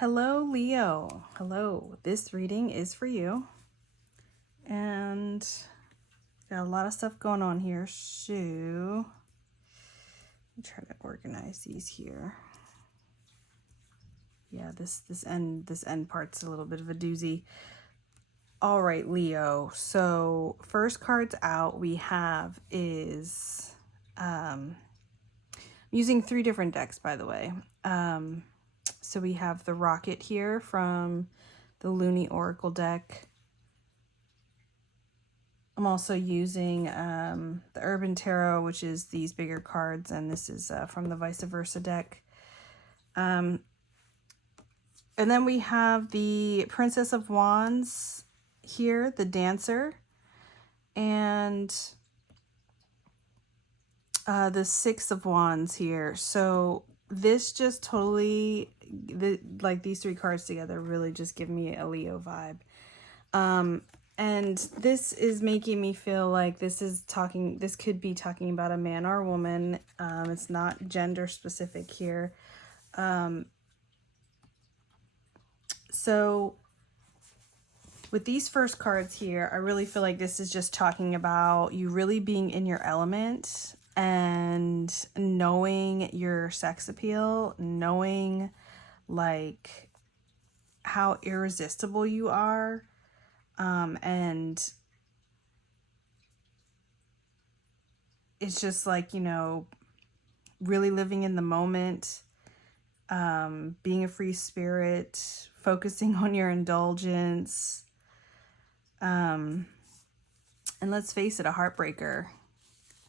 Hello, Leo. Hello. This reading is for you. And got a lot of stuff going on here. So, let me try to organize these here. Yeah, this end part's a little bit of a doozy. All right, Leo. So, first cards out we have is I'm using 3 different decks, by the way. So we have the Rocket here from the Looney Oracle deck. I'm also using the Urban Tarot, which is these bigger cards, and this is from the Vice Versa deck. And then we have the Princess of Wands here, the Dancer, and the Six of Wands here. So this just totally, like these 3 cards together really just give me a Leo vibe. And this is making me feel like this could be talking about a man or a woman. It's not gender specific here. So with these first cards here, I really feel like this is just talking about you really being in your element and knowing your sex appeal, knowing like how irresistible you are, and it's just like, really living in the moment, being a free spirit, focusing on your indulgence, and let's face it, a heartbreaker.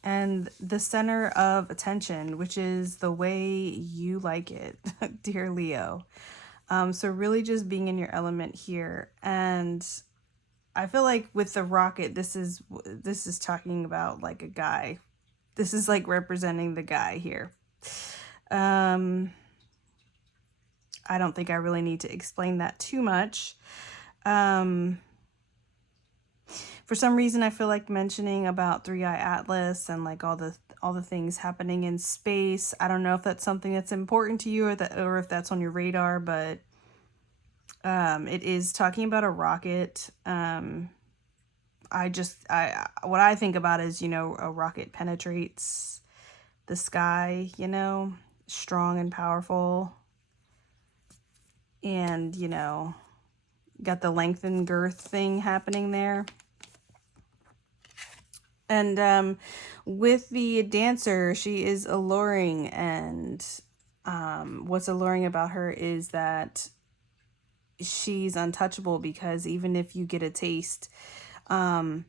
And the center of attention, which is the way you like it, dear Leo. So really just being in your element here. And I feel like with the Rocket, this is talking about like a guy. This is like representing the guy here. I don't think I really need to explain that too much. For some reason, I feel like mentioning about Three Eye Atlas and like all the things happening in space. I don't know if that's something that's important to you or if that's on your radar, but it is talking about a rocket. What I think about is, a rocket penetrates the sky, strong and powerful, and got the length and girth thing happening there. And with the Dancer, she is alluring, and what's alluring about her is that she's untouchable, because even if you get a taste, good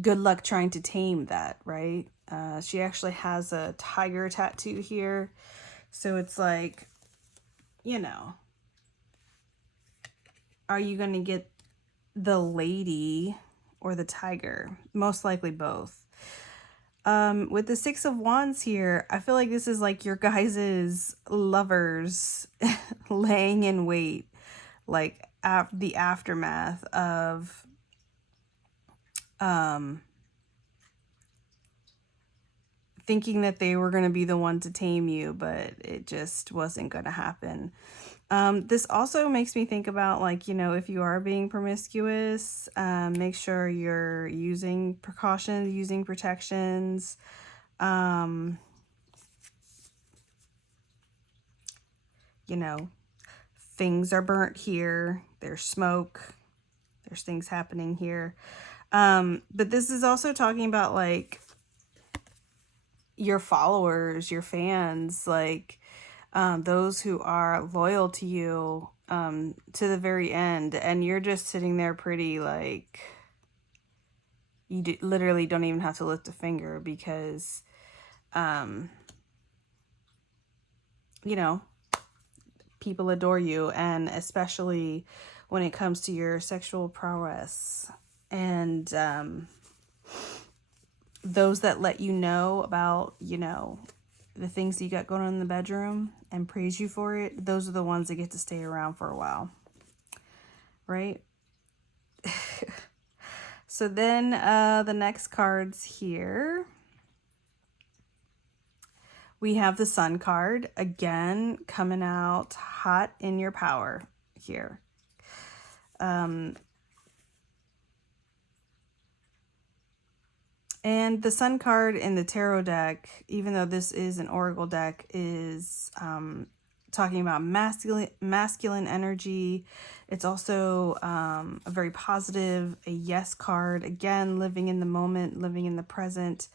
luck trying to tame that, right? She actually has a tiger tattoo here, so it's like, are you gonna get the lady or the tiger? Most likely both. With the Six of Wands here, I feel like this is like your guys' lovers laying in wait, like the aftermath of thinking that they were going to be the one to tame you, but it just wasn't going to happen. This also makes me think about, like, if you are being promiscuous, make sure you're using precautions, using protections. Things are burnt here. There's smoke. There's things happening here. But this is also talking about, like, your followers, your fans, like, those who are loyal to you to the very end, and you're just sitting there pretty, like, you literally don't even have to lift a finger, because people adore you, and especially when it comes to your sexual prowess, and those that let you know about the things you got going on in the bedroom and praise you for it, those are the ones that get to stay around for a while, right? So then the next cards here, We have the Sun card, again, coming out hot in your power here. And the Sun card in the tarot deck, even though this is an oracle deck, is talking about masculine energy. It's also a very positive, a yes card. Again, living in the moment, living in the present.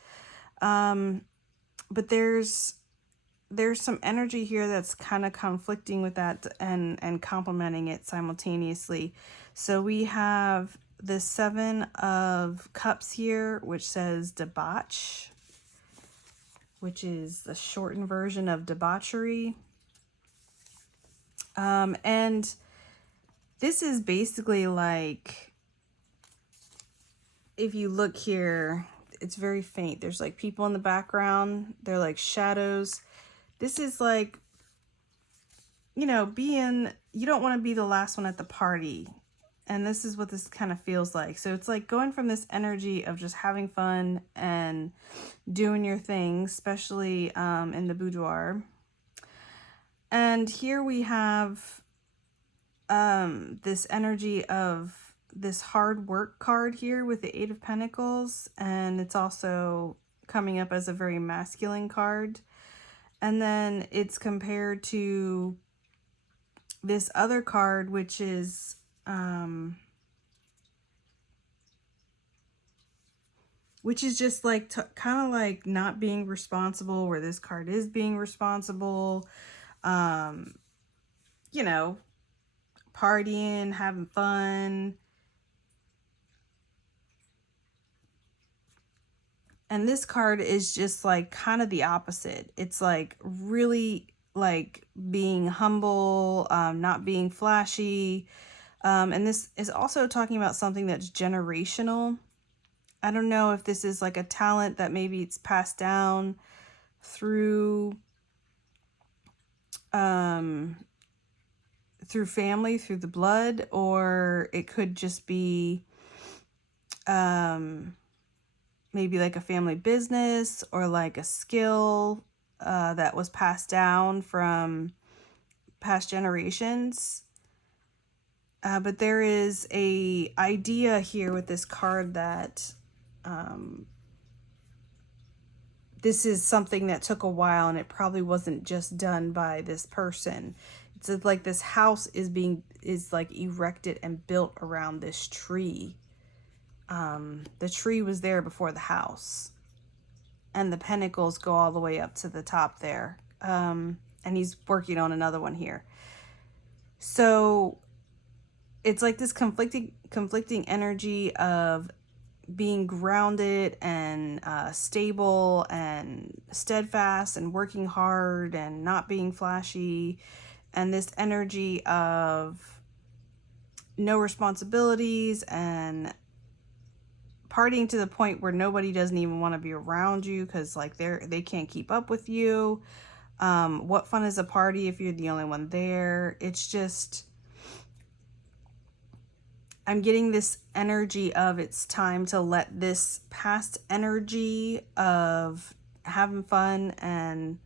But there's some energy here that's kind of conflicting with that and complementing it simultaneously. So we have the Seven of Cups here, which says debauch, which is the shortened version of debauchery. And this is basically like, if you look here, it's very faint. There's like people in the background. They're like shadows. This is like, you know, you don't want to be the last one at the party. And this is what this kind of feels like. So it's like going from this energy of just having fun and doing your thing, especially in the boudoir. And here we have this energy of this hard work card here with the Eight of Pentacles. And it's also coming up as a very masculine card. And then it's compared to this other card, which is just like kind of like not being responsible, where this card is being responsible, you know, partying, having fun. And this card is just like kind of the opposite. It's like really like being humble, not being flashy. And this is also talking about something that's generational. I don't know if this is like a talent that maybe it's passed down through family, through the blood, or it could just be maybe like a family business or like a skill that was passed down from past generations. But there is a idea here with this card that this is something that took a while, and it probably wasn't just done by this person. It's like this house is like erected and built around this tree. The tree was there before the house, and the pentacles go all the way up to the top there. And he's working on another one here. So it's like this conflicting energy of being grounded and stable and steadfast and working hard and not being flashy, and this energy of no responsibilities and partying to the point where nobody doesn't even want to be around you because like they can't keep up with you. What fun is a party if you're the only one there? It's just, I'm getting this energy of it's time to let this past energy of having fun and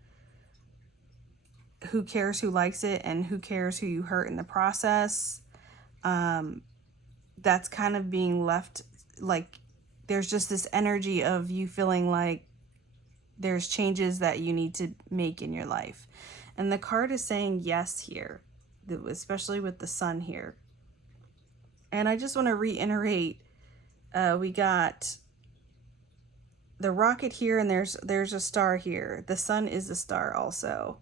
who cares who likes it and who cares who you hurt in the process. That's kind of being left, like there's just this energy of you feeling like there's changes that you need to make in your life. And the card is saying yes here, especially with the sun here. And I just want to reiterate, we got the rocket here, and there's a star here. The sun is a star also.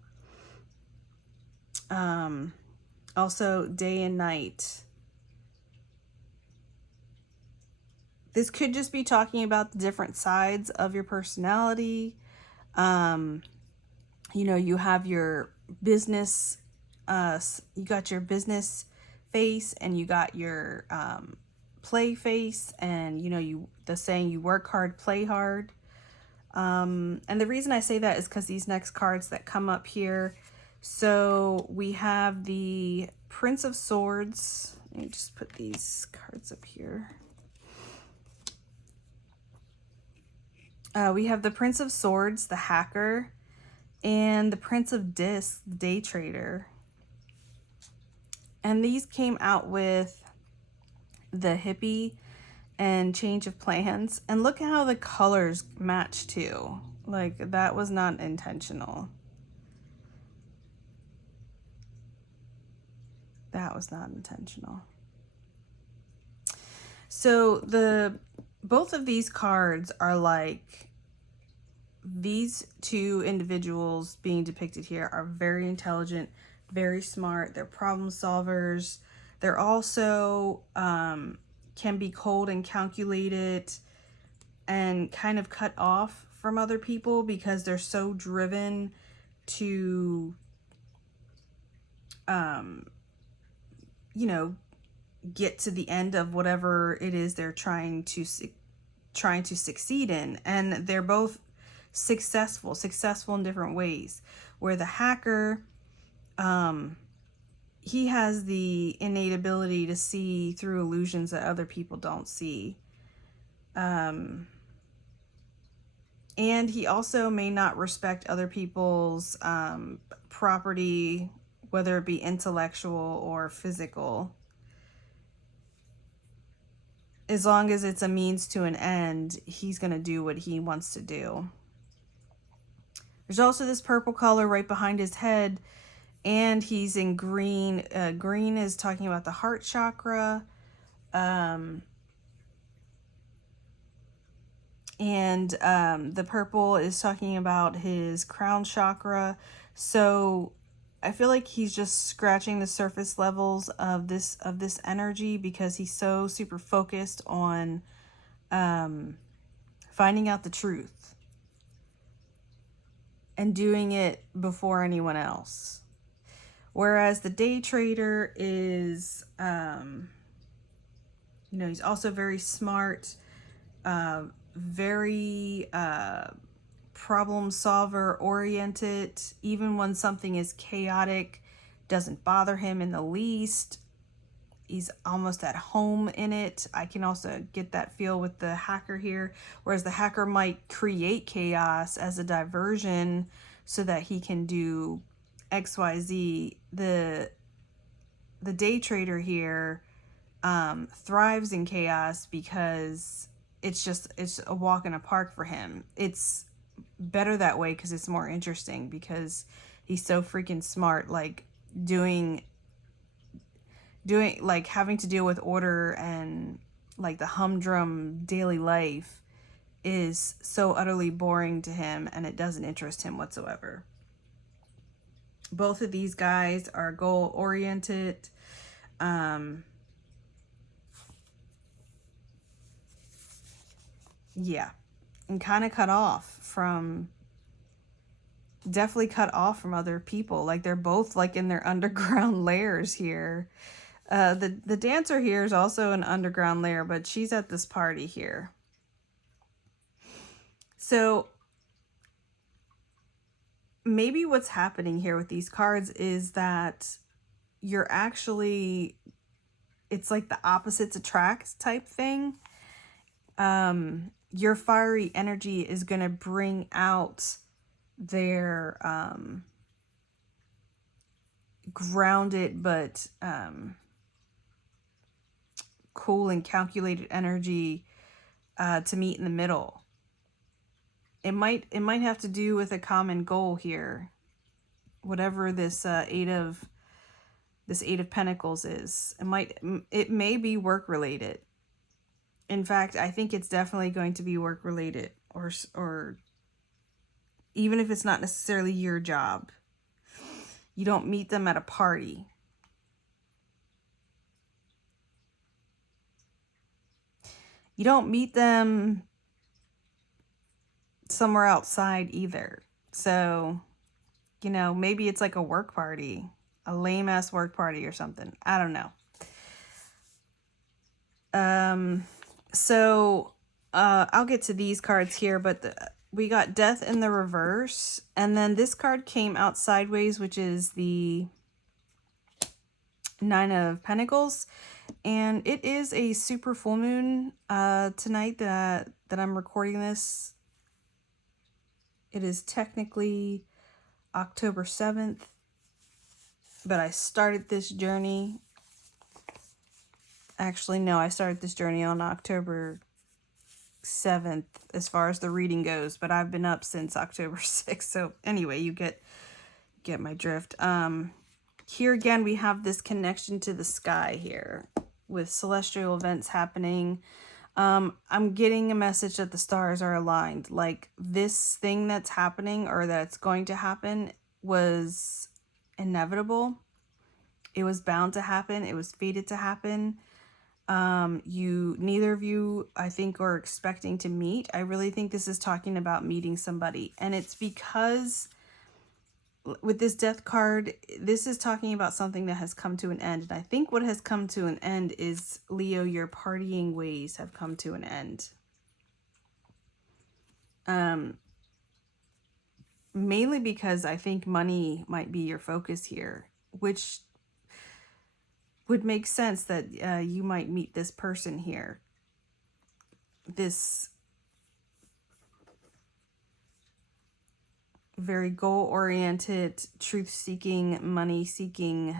Also day and night. This could just be talking about the different sides of your personality. You know, you have your business, you got your business face, and you got your play face, and you know, the saying, you work hard, play hard. And the reason I say that is because these next cards that come up here. So we have the Prince of Swords. Let me just put these cards up here. We have the Prince of Swords, the hacker, and the Prince of Discs, the Day Trader. And these came out with the Hippie and Change of Plans. And look at how the colors match too. Like, that was not intentional. That was not intentional. So both of these cards are like, these two individuals being depicted here are very intelligent, very smart. They're problem solvers. They're also can be cold and calculated and kind of cut off from other people because they're so driven to you know, get to the end of whatever it is they're trying to succeed in. And they're both successful in different ways. Where the hacker, he has the innate ability to see through illusions that other people don't see. And he also may not respect other people's property, whether it be intellectual or physical. As long as it's a means to an end, he's going to do what he wants to do. There's also this purple color right behind his head, and he's in green. Green is talking about the heart chakra. And the purple is talking about his crown chakra. So I feel like he's just scratching the surface levels of this energy because he's so super focused on finding out the truth and doing it before anyone else. Whereas the Day Trader is, he's also very smart, very problem solver oriented. Even when something is chaotic, doesn't bother him in the least. He's almost at home in it. I can also get that feel with the hacker here, whereas the hacker might create chaos as a diversion so that he can do XYZ. The Day Trader here thrives in chaos because it's a walk in a park for him. It's better that way because it's more interesting because he's so freaking smart. Like doing like having to deal with order and like the humdrum daily life is so utterly boring to him, and it doesn't interest him whatsoever. Both of these guys are goal oriented. Yeah, and kind of definitely cut off from other people. Like they're both like in their underground layers here. The dancer here is also an underground layer, but she's at this party here. So maybe what's happening here with these cards is that you're actually, it's like the opposites attract type thing. Your fiery energy is going to bring out their grounded but cool and calculated energy to meet in the middle. It might have to do with a common goal here, whatever this eight of Pentacles is. It may be work related. In fact, I think it's definitely going to be work related, or even if it's not necessarily your job. You don't meet them at a party. You don't meet them somewhere outside either. So, maybe it's like a work party, a lame ass work party or something. I don't know. So I'll get to these cards here, but we got Death in the reverse, and then this card came out sideways, which is the Nine of Pentacles, and it is a super full moon tonight that I'm recording this. It is technically October 7th, but I started this journey. Actually, no, I started this journey on October 7th as far as the reading goes, but I've been up since October 6th. So anyway, you get my drift. Here again, we have this connection to the sky here with celestial events happening. I'm getting a message that the stars are aligned. Like this thing that's happening or that's going to happen was inevitable. It was bound to happen. It was fated to happen. Neither of you, I think, are expecting to meet. I really think this is talking about meeting somebody. And it's because with this death card, this is talking about something that has come to an end. And I think what has come to an end is, Leo, your partying ways have come to an end. Mainly because I think money might be your focus here, which would make sense that you might meet this person here. This very goal-oriented, truth-seeking, money-seeking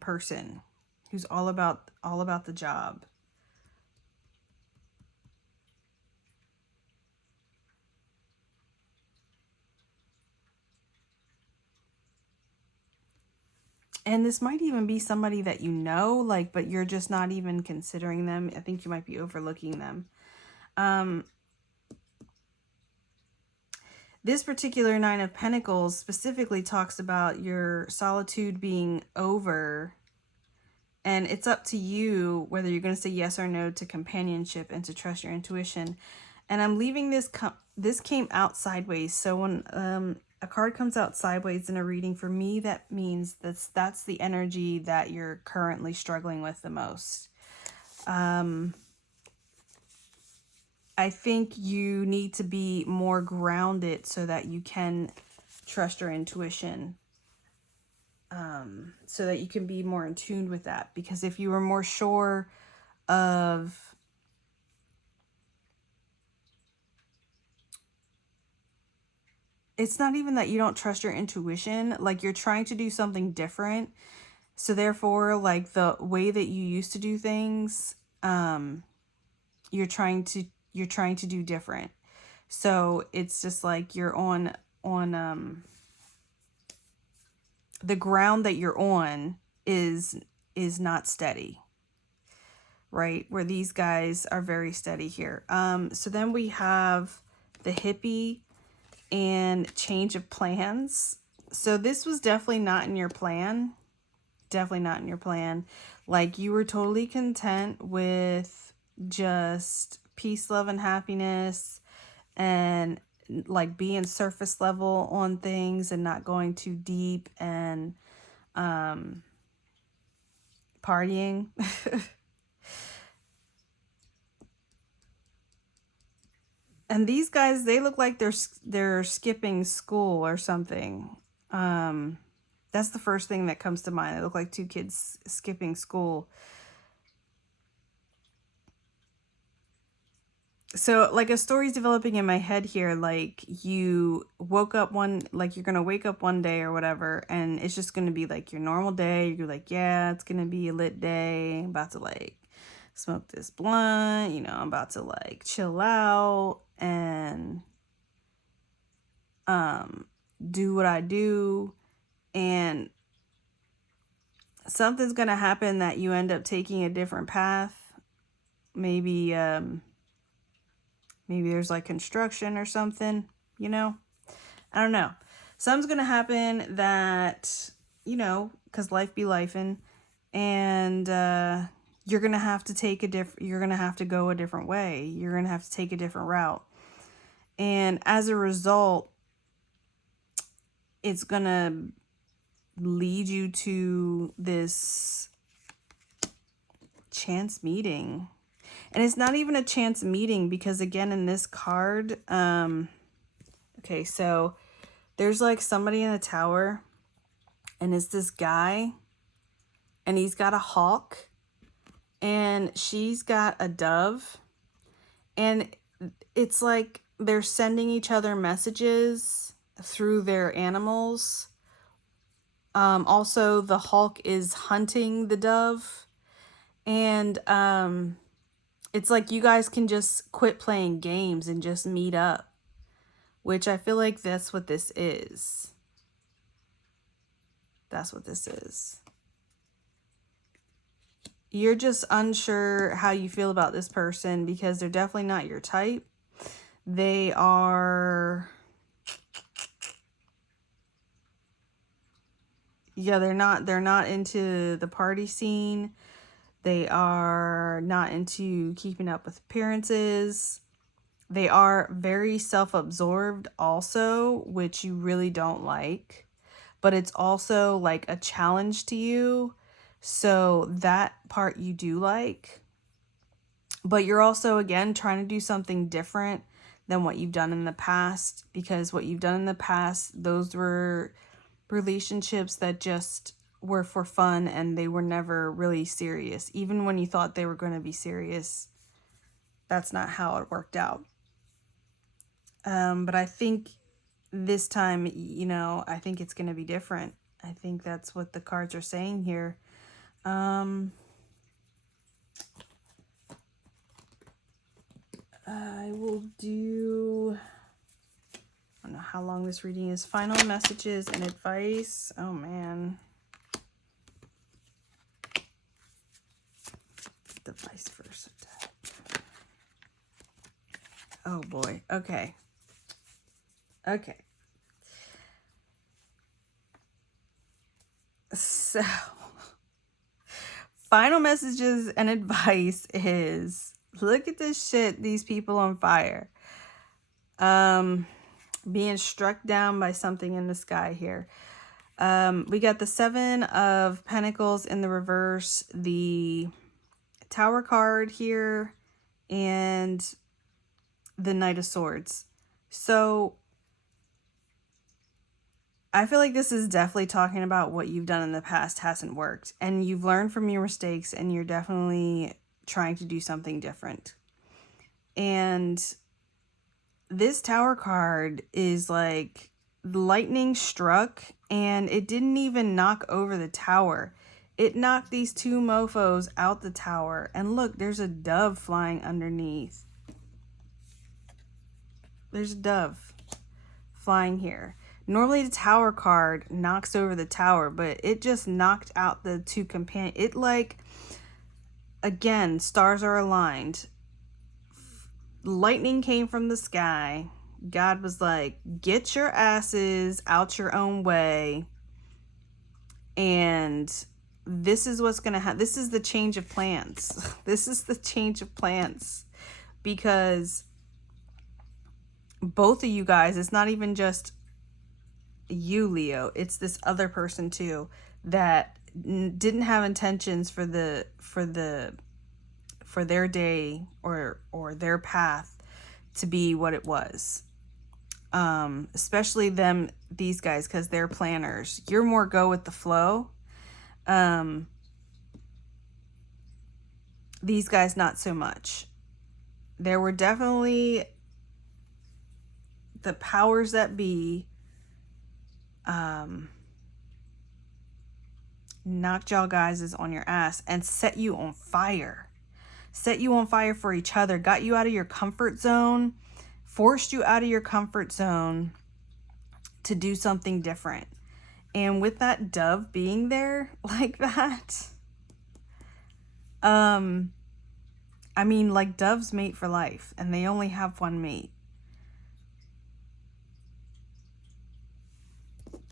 person who's all about the job. And this might even be somebody that you know, like, but you're just not even considering them. I think you might be overlooking them. This particular Nine of Pentacles specifically talks about your solitude being over. And it's up to you whether you're going to say yes or no to companionship and to trust your intuition. And I'm leaving this, this came out sideways. So when a card comes out sideways in a reading, for me, that means that's the energy that you're currently struggling with the most. I think you need to be more grounded so that you can trust your intuition. So that you can be more in tune with that. Because if you were more sure of it's not even that you don't trust your intuition, like you're trying to do something different. So therefore, like the way that you used to do things, you're trying to do different. So it's just like you're on the ground that you're on is not steady, right? Where these guys are very steady here. So then we have the hippie and change of plans. So this was definitely not in your plan. Definitely not in your plan. Like you were totally content with just peace, love, and happiness, and like being surface level on things and not going too deep, and partying. And these guys, they look like they're skipping school or something. That's the first thing that comes to mind. They look like two kids skipping school. So like a story's developing in my head here, like you woke up like you're going to wake up one day or whatever, and it's just going to be like your normal day. You're like, yeah, it's going to be a lit day. I'm about to like smoke this blunt, you know, I'm about to like chill out and do what I do, and something's going to happen that you end up taking a different path. Maybe maybe there's like construction or something, you know? I don't know. Something's going to happen that, you know, because life be lifing, and you're going to have to you're going to have to go a different way. You're going to have to take a different route. And as a result, it's going to lead you to this chance meeting. And it's not even a chance meeting because, again, in this card, okay, so there's like somebody in a tower, and it's this guy, and he's got a hawk, and she's got a dove, and it's like they're sending each other messages through their animals. Also, the Hulk is hunting the dove, and it's like you guys can just quit playing games and just meet up, which I feel like that's what this is. That's what this is. You're just unsure how you feel about this person because they're definitely not your type. They are... Yeah, they're not into the party scene. They are not into keeping up with appearances. They are very self-absorbed also, which you really don't like. But it's also like a challenge to you. So that part you do like. But you're also, again, trying to do something different than what you've done in the past. Because what you've done in the past, those were relationships that just were for fun and they were never really serious. Even when you thought they were going to be serious, that's not how it worked out. But I think this time, you know, I think it's going to be different. I think that's what the cards are saying here. I will do... I don't know how long this reading is. Final messages and advice. Oh, man. The vice versa deck. Oh, boy. Okay. Okay. So, final messages and advice is, look at this shit, these people on fire. Being struck down by something in the sky here. We got the Seven of Pentacles in the reverse, the Tower card here, and the Knight of Swords. So I feel like this is definitely talking about what you've done in the past hasn't worked. And you've learned from your mistakes and you're definitely trying to do something different. And this Tower card is like lightning struck and it didn't even knock over the tower. It knocked these two mofos out the tower. And look, there's a dove flying underneath. There's a dove flying here. Normally the Tower card knocks over the tower, but it just knocked out the two companions. It like, again, stars are aligned. Lightning came from the sky. God was like, get your asses out your own way. And this is what's going to happen. This is the change of plans. This is the change of plans. Because both of you guys, it's not even just you, Leo. It's this other person too that didn't have intentions for their day or their path to be what it was. Especially these guys, because they're planners. You're more go with the flow. These guys, not so much. There were definitely the powers that be knocked y'all guys on your ass and set you on fire. Set you on fire for each other. Got you out of your comfort zone. Forced you out of your comfort zone to do something different. And with that dove being there like that, I mean, like, doves mate for life and they only have one mate.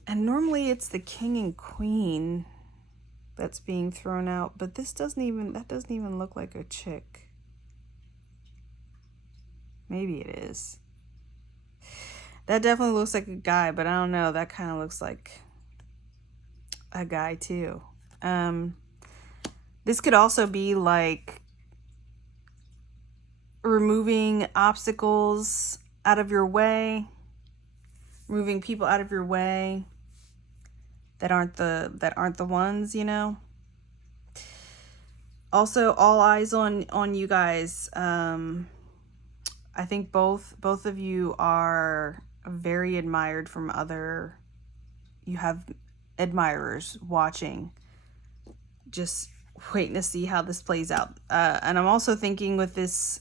And normally it's the king and queen that's being thrown out, but that doesn't even look like a chick. Maybe it is. That definitely looks like a guy, but I don't know. That kind of looks like a guy too. This could also be like removing obstacles out of your way, moving people out of your way that aren't the ones, you know. Also, all eyes on you guys. I think both of you are very admired from other. You have admirers watching, just waiting to see how this plays out. And I'm also thinking with this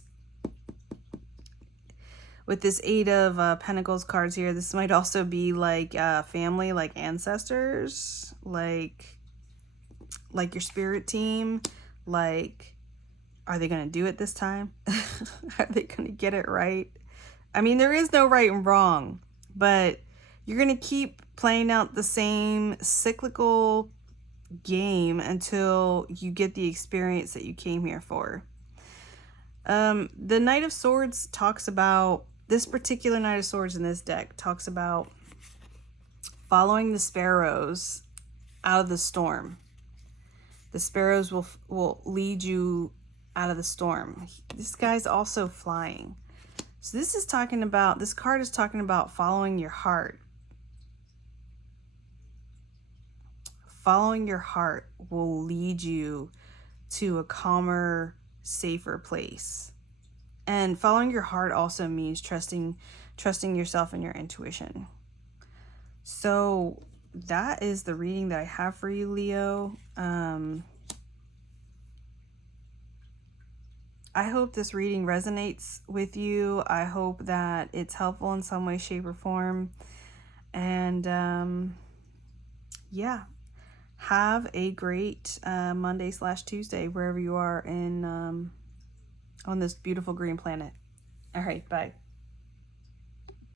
Eight of Pentacles cards here, this might also be like family, like ancestors, like your spirit team. Like, are they going to do it this time? Are they going to get it right? I mean, there is no right and wrong, but you're going to keep playing out the same cyclical game until you get the experience that you came here for. The Knight of Swords talks about, this particular Knight of Swords in this deck talks about following the sparrows out of the storm. The sparrows will lead you out of the storm. This guy's also flying. So this is talking about, this card is talking about following your heart. Following your heart will lead you to a calmer, safer place. And following your heart also means trusting yourself and your intuition. So that is the reading that I have for you, Leo. I hope this reading resonates with you. I hope that it's helpful in some way, shape, or form. And yeah, have a great Monday/Tuesday wherever you are in on this beautiful green planet. All right, bye.